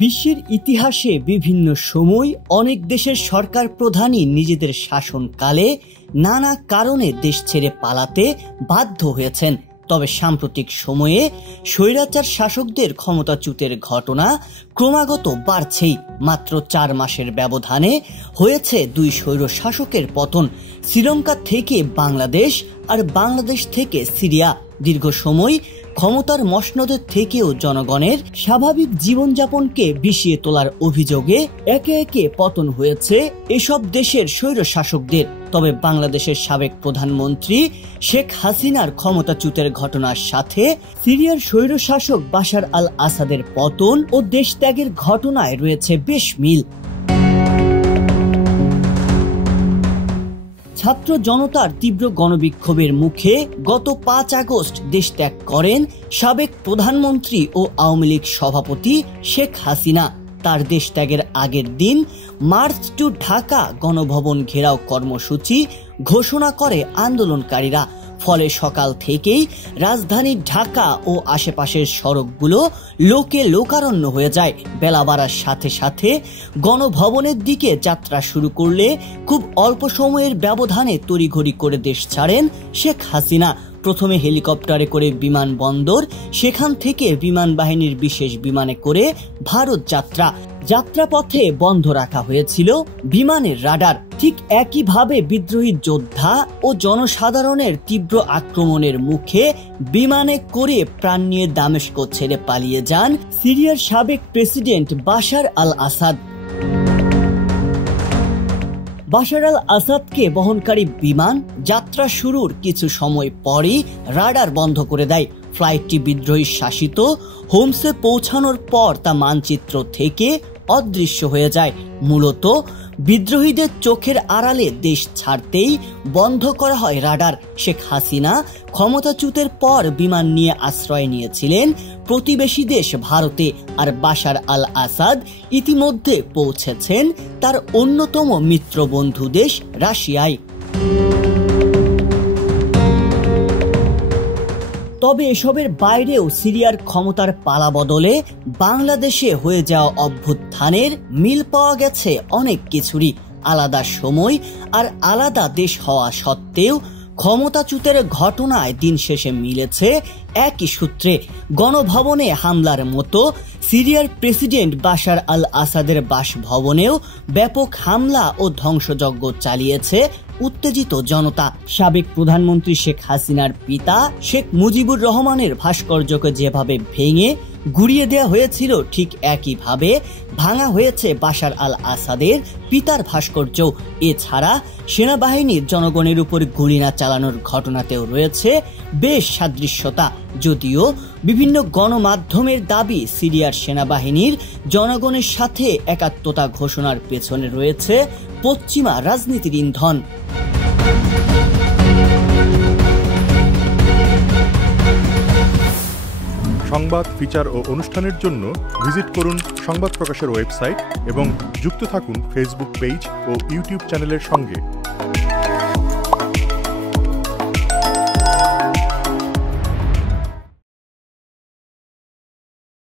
বিশ্বের ইতিহাসে বিভিন্ন সময় অনেক দেশের সরকার প্রধানই নিজেদের শাসনকালে নানা কারণে দেশ ছেড়ে পালাতে বাধ্য হয়েছেন। তবে সাম্প্রতিক সময়ে স্বৈরাচার শাসকদের ক্ষমতাচ্যুতের ঘটনা ক্রমাগত বাড়ছেই। মাত্র 4 মাসের ব্যবধানে হয়েছে 2 স্বৈর শাসকের পতন। শ্রীলঙ্কা থেকে বাংলাদেশ আর বাংলাদেশ থেকে সিরিয়া। দীর্ঘ সময় ক্ষমতার মসনদের থেকেও জনগণের স্বাভাবিক জীবনযাপনকে বিষিয়ে তোলার অভিযোগে একে একে পতন হয়েছে এসব দেশের স্বৈর শাসকদের। তবে বাংলাদেশের সাবেক প্রধানমন্ত্রী শেখ হাসিনার ক্ষমতাচ্যুতের ঘটনার সাথে সিরিয়ার স্বৈর শাসক বাশার আল আসাদের পতন ও দেশত্যাগের ঘটনায় রয়েছে বেশ মিল। ছাত্র জনতার তীব্র গণবিক্ষোভের মুখে গত 5 আগস্ট দেশ ত্যাগ করেন সাবেক প্রধানমন্ত্রী ও আওয়ামী লীগ সভাপতি শেখ হাসিনা। তার দেশ ত্যাগের আগের দিন মার্চ টু ঢাকা গণভবন ঘেরাও কর্মসূচি ঘোষণা করে আন্দোলনকারীরা। ফলে সকাল থেকেই রাজধানী ঢাকা ও আশেপাশের সড়কগুলো লোকে লোকারণ্য হয়ে যায়। বেলা বাড়ার সাথে সাথে গণভবনের দিকে যাত্রা শুরু করলে খুব অল্প সময়ের ব্যবধানে তড়িঘড়ি করে দেশ ছাড়েন শেখ হাসিনা। প্রথমে হেলিকপ্টারে করে বিমানবন্দর, সেখান থেকে বিমান বাহিনীর বিশেষ বিমানে করে ভারত যাত্রা। যাত্রাপথে বন্ধ রাখা হয়েছিল বিমানের রাডার। ঠিক একইভাবে বিদ্রোহী যোদ্ধা ও জনসাধারণের তীব্র আক্রমণের মুখে বিমানে করে প্রাণ নিয়ে দামেস্ক ছেড়ে পালিয়ে যান সিরিয়ার সাবেক প্রেসিডেন্ট বাশার আল আসাদ। বাশার আল আসাদকে বহনকারী বিমান যাত্রা শুরুর কিছু সময় পরই রাডার বন্ধ করে দেয়। ফ্লাইটটি বিদ্রোহী শাসিত হোমসে পৌঁছানোর পর তা মানচিত্র থেকে অদৃশ্য হয়ে যায়। মূলত বিদ্রোহীদের চোখের আড়ালে দেশ ছাড়তেই বন্ধ করা হয় রাডার। শেখ হাসিনা ক্ষমতাচ্যুতের পর বিমান নিয়ে আশ্রয় নিয়েছিলেন প্রতিবেশী দেশ ভারতে, আর বাশার আল আসাদ ইতিমধ্যে পৌঁছেছেন তার অন্যতম মিত্র বন্ধু দেশ রাশিয়ায়। তবে এসবের বাইরেও সিরিয়ার ক্ষমতার পালা বদলে বাংলাদেশে হয়ে যাওয়া অভ্যুত্থানের মিল পাওয়া গেছে অনেক কিছুরই। আলাদা সময় আর আলাদা দেশ হওয়া সত্ত্বেও ক্ষমতাচ্যুতের ঘটনায় দিন শেষে মিলেছে একই সূত্রে। গণভবনে হামলার মতো সিরিয়ার প্রেসিডেন্ট বাশার আল আসাদের বাসভবনেও ব্যাপক হামলা ও ধ্বংসযজ্ঞ চালিয়েছে উত্তেজিত জনতা। সাবেক প্রধানমন্ত্রী শেখ হাসিনার পিতা শেখ মুজিবুর রহমানের ভাস্কর্যকে যেভাবে ভেঙে গুড়িয়ে দেওয়া হয়েছিল, ঠিক একইভাবে ভাঙা হয়েছে বাশার আল আসাদের পিতার ভাস্কর্য। এছাড়া সেনাবাহিনীর জনগণের উপর গুলি না চালানোর ঘটনাতেও রয়েছে বেশ সাদৃশ্যতা। যদিও বিভিন্ন গণমাধ্যমের দাবি সিরিয়ার সেনাবাহিনীর জনগণের সাথে একাত্মতা ঘোষণার পেছনে রয়েছে পশ্চিমা রাজনীতির ইন্ধন। সংবাদ, ফিচার ও অনুষ্ঠানের জন্য ভিজিট করুন সংবাদ প্রকাশের ওয়েবসাইট এবং যুক্ত থাকুন ফেসবুক পেজ ও ইউটিউব চ্যানেলের সঙ্গে।